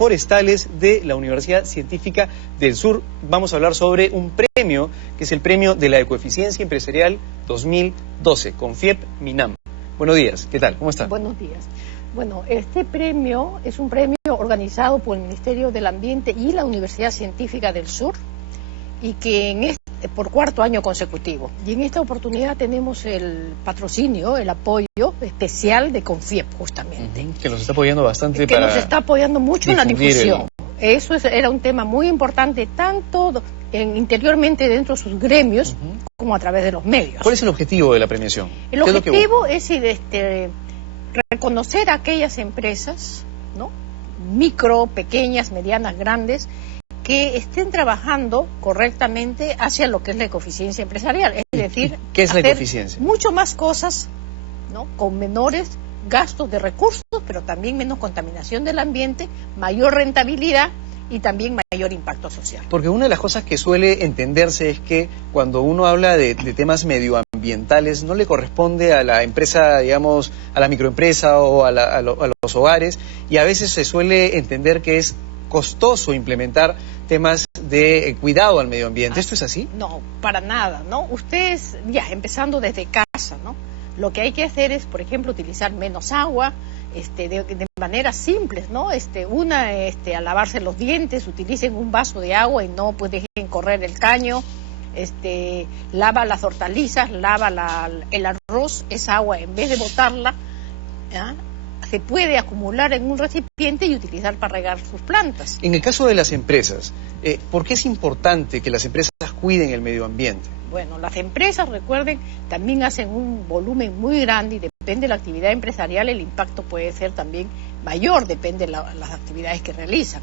forestales de la Universidad Científica del Sur. Vamos a hablar sobre un premio, que es el premio de la Ecoeficiencia Empresarial 2012, Confiep Minam. Buenos días, ¿qué tal? ¿Cómo está? Buenos días. Bueno, este premio es un premio organizado por el Ministerio del Ambiente y la Universidad Científica del Sur, y que por cuarto año consecutivo. Y en esta oportunidad tenemos el patrocinio, el apoyo especial de Confiep, justamente. Que nos está apoyando bastante que nos está apoyando mucho en la difusión. Eso era un tema muy importante, tanto interiormente dentro de sus gremios, como a través de los medios. ¿Cuál es el objetivo de la premiación? El objetivo es reconocer a aquellas empresas, ¿no?, micro, pequeñas, medianas, grandes, que estén trabajando correctamente hacia lo que es la ecoeficiencia empresarial. Es decir, ¿qué es la ecoeficiencia? Mucho más cosas, ¿no?, con menores gastos de recursos, pero también menos contaminación del ambiente, mayor rentabilidad y también mayor impacto social. Porque una de las cosas que suele entenderse es que cuando uno habla de temas medioambientales, no le corresponde a la empresa, digamos, a la microempresa o a los hogares, y a veces se suele entender que es costoso implementar temas de cuidado al medio ambiente. ¿Esto es así? No, para nada, ¿no? Ustedes, ya empezando desde casa, ¿no?, lo que hay que hacer es, por ejemplo, utilizar menos agua, de maneras simples, ¿no? Al lavarse los dientes, utilicen un vaso de agua y no pues dejen correr el caño. Lava las hortalizas, lava el arroz, esa agua, en vez de botarla, ¿ya?, se puede acumular en un recipiente y utilizar para regar sus plantas. En el caso de las empresas, ¿por qué es importante que las empresas cuiden el medio ambiente? Bueno, las empresas, recuerden, también hacen un volumen muy grande y depende de la actividad empresarial, el impacto puede ser también mayor, depende de las actividades que realizan.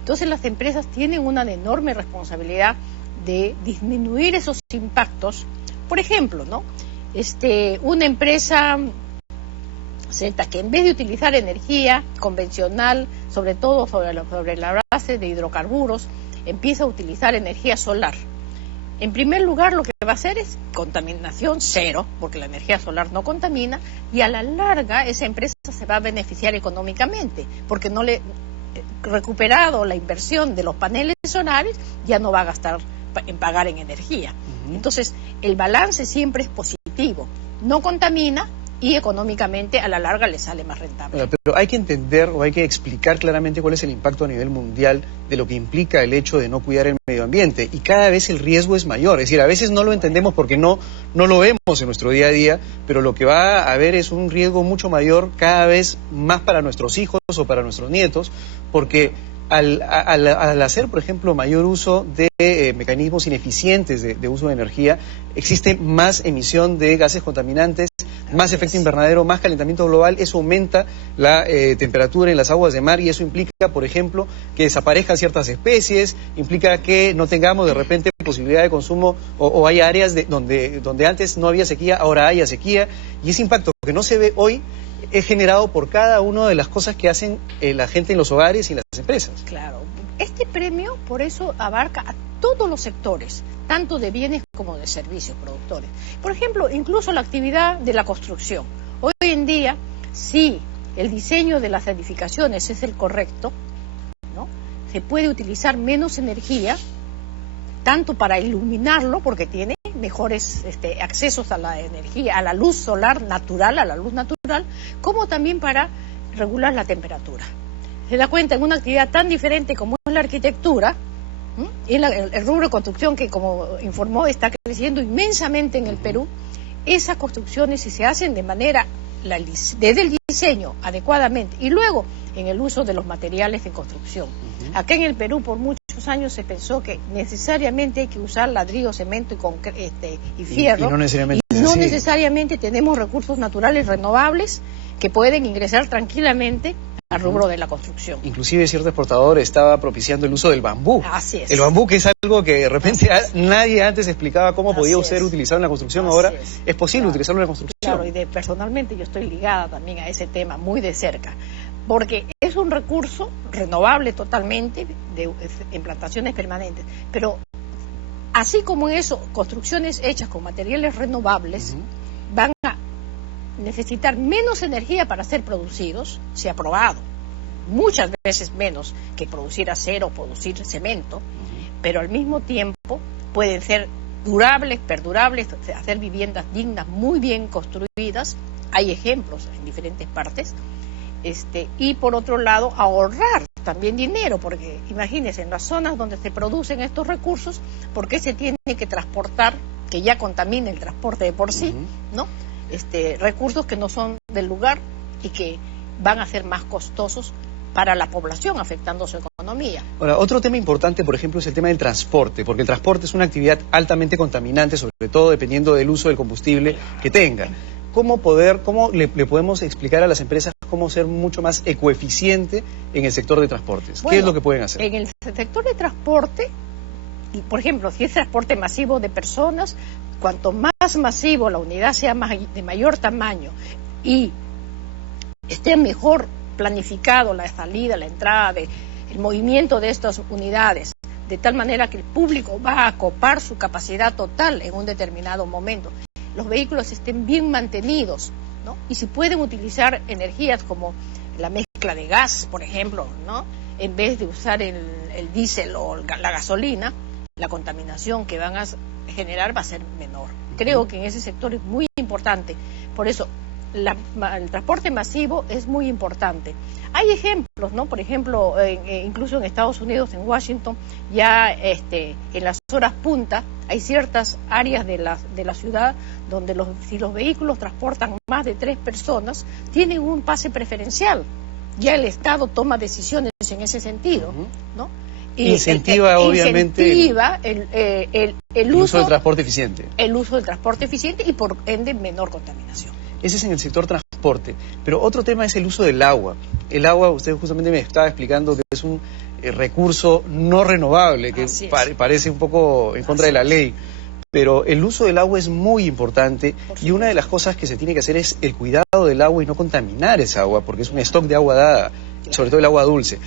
Entonces las empresas tienen una enorme responsabilidad de disminuir esos impactos. Por ejemplo, ¿no?, una empresa que en vez de utilizar energía convencional, sobre todo sobre la base de hidrocarburos, empieza a utilizar energía solar. En primer lugar, lo que va a hacer es contaminación cero, porque la energía solar no contamina, y a la larga esa empresa se va a beneficiar económicamente, porque no le recuperado la inversión de los paneles solares, ya no va a gastar en pagar en energía. Entonces, el balance siempre es positivo, no contamina, y económicamente a la larga le sale más rentable. Pero hay que entender o hay que explicar claramente cuál es el impacto a nivel mundial de lo que implica el hecho de no cuidar el medio ambiente, y cada vez el riesgo es mayor. Es decir, a veces no lo entendemos porque no lo vemos en nuestro día a día, pero lo que va a haber es un riesgo mucho mayor, cada vez más para nuestros hijos o para nuestros nietos, porque al hacer, por ejemplo, mayor uso de mecanismos ineficientes de uso de energía, existe más emisión de gases contaminantes, más efecto invernadero, más calentamiento global. Eso aumenta la temperatura en las aguas de mar, y eso implica, por ejemplo, que desaparezcan ciertas especies, implica que no tengamos de repente posibilidad de consumo, o hay áreas donde antes no había sequía, ahora haya sequía, y ese impacto que no se ve hoy es generado por cada una de las cosas que hacen la gente en los hogares y en las empresas. Claro, este premio por eso abarca a todos los sectores, tanto de bienes como de servicios productores. Por ejemplo, incluso la actividad de la construcción. Hoy en día, si el diseño de las edificaciones es el correcto, ¿no?, se puede utilizar menos energía, tanto para iluminarlo, porque tiene mejores accesos a la energía, a la luz solar natural, como también para regular la temperatura. Se da cuenta, en una actividad tan diferente como es la arquitectura, y el rubro de construcción, que como informó está creciendo inmensamente en el Perú, esas construcciones, si se hacen de manera, desde el diseño adecuadamente, y luego en el uso de los materiales de construcción. Acá en el Perú por muchos años se pensó que necesariamente hay que usar ladrillo, cemento y fierro, y no necesariamente, necesariamente tenemos recursos naturales renovables que pueden ingresar tranquilamente al rubro de la construcción. Inclusive cierto exportador estaba propiciando el uso del bambú. Así es. El bambú, que es algo que de repente nadie antes explicaba cómo podía ser utilizado en la construcción. Ahora es posible utilizarlo en la construcción. Claro, y personalmente yo estoy ligada también a ese tema muy de cerca, porque es un recurso renovable totalmente, en plantaciones permanentes, pero así como eso, construcciones hechas con materiales renovables van a necesitar menos energía para ser producidos, se ha probado. muchas veces menos que producir acero o producir cemento, pero al mismo tiempo pueden ser durables, perdurables, hacer viviendas dignas, muy bien construidas. Hay ejemplos en diferentes partes. Y por otro lado, ahorrar también dinero, porque imagínense, en las zonas donde se producen estos recursos, ¿por qué se tiene que transportar, que ya contamina el transporte de por sí, ¿no? Recursos que no son del lugar y que van a ser más costosos para la población, afectando su economía. Ahora, otro tema importante, por ejemplo, es el tema del transporte, porque el transporte es una actividad altamente contaminante, sobre todo dependiendo del uso del combustible que tenga. ¿Cómo le podemos explicar a las empresas cómo ser mucho más ecoeficiente en el sector de transportes? Bueno, ¿qué es lo que pueden hacer? En el sector de transporte, y por ejemplo, si es transporte masivo de personas, cuanto más masivo la unidad sea de mayor tamaño y esté mejor planificado la salida, la entrada, el movimiento de estas unidades, de tal manera que el público va a acopar su capacidad total en un determinado momento, los vehículos estén bien mantenidos, ¿no? Y si pueden utilizar energías como la mezcla de gas, por ejemplo, ¿no? En vez de usar el diésel o la gasolina, la contaminación que van a generar va a ser menor. Creo que en ese sector es muy importante. Por eso, el transporte masivo es muy importante. Hay ejemplos, ¿no? Por ejemplo, incluso en Estados Unidos, en Washington, ya en las horas punta hay ciertas áreas de la ciudad donde si los vehículos transportan más de 3 personas, tienen un pase preferencial. Ya el Estado toma decisiones en ese sentido, ¿no? Y incentiva obviamente el uso del transporte eficiente. El uso del transporte eficiente y por ende menor contaminación. Ese es en el sector transporte. Pero otro tema es el uso del agua. El agua, usted justamente me estaba explicando que es un recurso no renovable, que parece un poco en contra de la ley. Pero el uso del agua es muy importante y una de las cosas que se tiene que hacer es el cuidado del agua y no contaminar esa agua, porque es un stock de agua dada, sobre todo el agua dulce.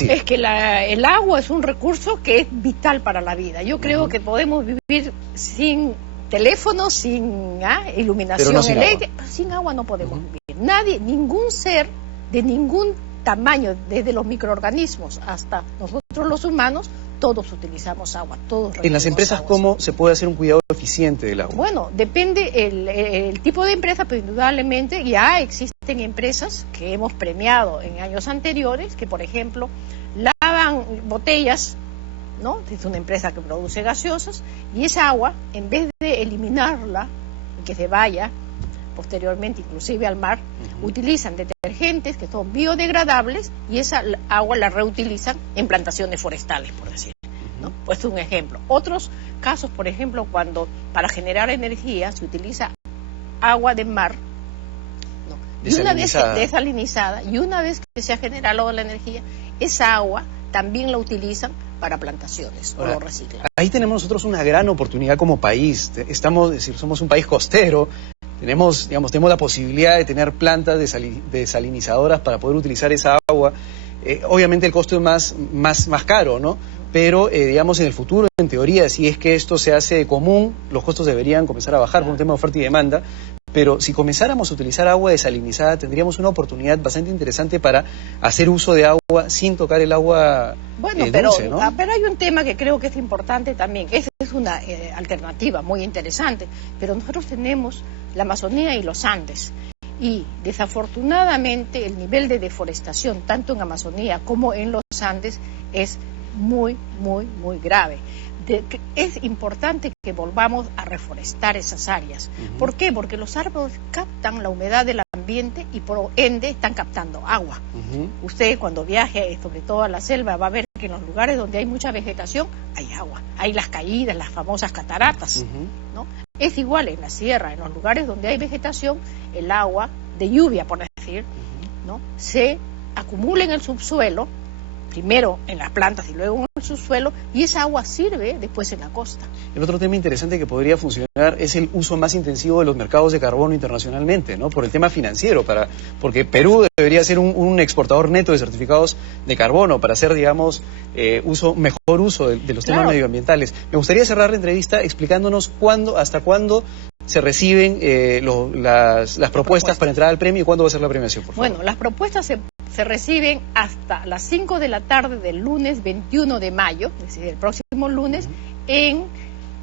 Es que el agua es un recurso que es vital para la vida. Yo creo que podemos vivir sin teléfono, sin iluminación eléctrica. Sin agua no podemos vivir. Nadie, ningún ser de ningún tamaño, desde los microorganismos hasta nosotros los humanos, todos utilizamos agua, todos. En las empresas, agua. ¿Cómo se puede hacer un cuidado eficiente del agua? Bueno, depende el tipo de empresa, pero indudablemente ya existen empresas que hemos premiado en años anteriores, que por ejemplo lavan botellas, ¿no? Es una empresa que produce gaseosas, y esa agua, en vez de eliminarla y que se vaya posteriormente inclusive al mar, utilizan detergentes que son biodegradables y esa agua la reutilizan en plantaciones forestales, por decir, ¿no? Pues un ejemplo. Otros casos, por ejemplo, cuando para generar energía se utiliza agua de mar, ¿no? Y una vez desalinizada, y una vez que se ha generado la energía, esa agua también la utilizan para plantaciones. Ahora, o lo reciclan. Ahí tenemos nosotros una gran oportunidad como país. Somos un país costero. Tenemos la posibilidad de tener plantas desalinizadoras para poder utilizar esa agua. Obviamente el costo es más caro, ¿no? Pero, digamos, en el futuro, en teoría, si es que esto se hace común, los costos deberían comenzar a bajar por un tema de oferta y demanda. Pero si comenzáramos a utilizar agua desalinizada, tendríamos una oportunidad bastante interesante para hacer uso de agua sin tocar el agua dulce, ¿no? Pero hay un tema que creo que es importante también. Es una alternativa muy interesante, pero nosotros tenemos la Amazonía y los Andes. Y desafortunadamente el nivel de deforestación, tanto en Amazonía como en los Andes, es muy, muy, muy grave. Es importante que volvamos a reforestar esas áreas. ¿Por qué? Porque los árboles captan la humedad del ambiente y por ende están captando agua. Usted cuando viaje, sobre todo a la selva, va a ver que en los lugares donde hay mucha vegetación hay agua. Hay las caídas, las famosas cataratas, ¿no? Es igual en la sierra, en los lugares donde hay vegetación, el agua de lluvia, por decir, ¿no? Se acumula en el subsuelo, primero en las plantas y luego en el subsuelo, y esa agua sirve después en la costa. El otro tema interesante que podría funcionar es el uso más intensivo de los mercados de carbono internacionalmente, ¿no? Por el tema financiero, porque Perú debería ser un exportador neto de certificados de carbono para hacer, digamos, mejor uso de los temas medioambientales. Me gustaría cerrar la entrevista explicándonos hasta cuándo se reciben las propuestas para entrar al premio y cuándo va a ser la premiación, por favor. Bueno, las propuestas se reciben hasta las 5 de la tarde del lunes 21 de mayo, es decir, el próximo lunes, en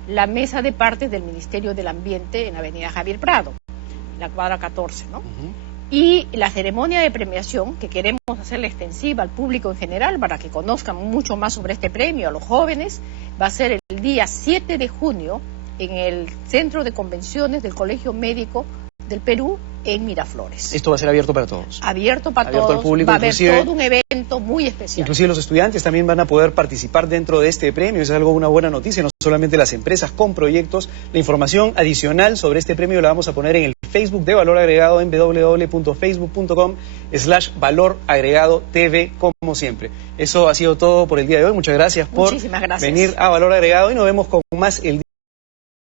la mesa de partes del Ministerio del Ambiente en la avenida Javier Prado, en la cuadra 14, ¿no? Y la ceremonia de premiación, que queremos hacerla extensiva al público en general para que conozcan mucho más sobre este premio, a los jóvenes, va a ser el día 7 de junio en el Centro de Convenciones del Colegio Médico del Perú en Miraflores. Esto va a ser abierto para todos. Abierto para abierto todos, al público, va a haber todo un evento muy especial. Inclusive los estudiantes también van a poder participar dentro de este premio, es algo, una buena noticia, no solamente las empresas con proyectos. La información adicional sobre este premio la vamos a poner en el Facebook de Valor Agregado en www.facebook.com/Valor Agregado TV, como siempre. Eso ha sido todo por el día de hoy. Muchas gracias por venir a Valor Agregado y nos vemos con más el